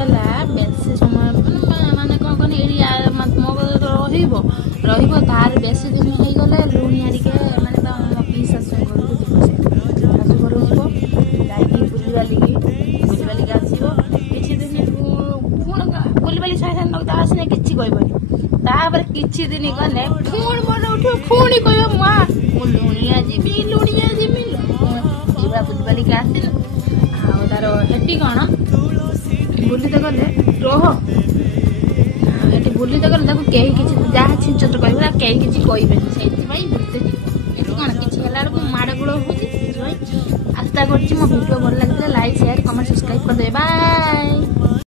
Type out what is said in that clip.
ହେଲା ବେଶୀ ସମୟ ମାନେ କଣ କହନି ଏଇଠି ମୋ ରହିବ ତାର ବେଶୀ ଦିନ ହେଇଗଲେ ଲୁଣିଆ ଟିକେ ମାନେ ମୋ ପିଇ ଶାଶୁ ଘରକୁ ଯିବ। ଶାଶୁ ଘରକୁ ଯିବ ଯାଇକି ବୁଲିବାଲିକି ଆସିବ। କିଛି ଦିନ ପୁଣି ବୁଲିବାଲି ସାଙ୍ଗେ ଆସିଲେ କିଛି କହିବନି। ତାପରେ କିଛି ଦିନ ଗଲେ ପୁଣି ମନେ ଉଠିବ ପୁଣି କହିବ ମା ମୁଁ ଲୁଣିଆ ଯିବି ଏଇଭଳିଆ ବୁଲିବାଲିକି ଆସିଲ। ଆଉ ତାର ହେଠି କଣ ବୁଲିତେ ଗଲେ ଏଠି ବୁଲିତେ ଗଲେ ତାକୁ କେହି କିଛି ଯାହା ଛିଞ୍ଚତ୍ର କହିବେ କେହି କିଛି କହିବେନି। ସେଇଥିପାଇଁ ବୁଲିତେ ଯିବ। ଏଠି କଣ କିଛି ହେଲା ବେଳକୁ ମାଡ଼ ଗୋଳ ହଉଛି। ସେଥିପାଇଁ ଆଶା କରୁଛି ମୋ ଭିଡ଼ିଓ ଭଲ ଲାଗିଥିଲା ଲାଇକ୍ ସେୟାର କମେଣ୍ଟ ସବସ୍କ୍ରାଇବ କରିଦେବେ। ବାଏ।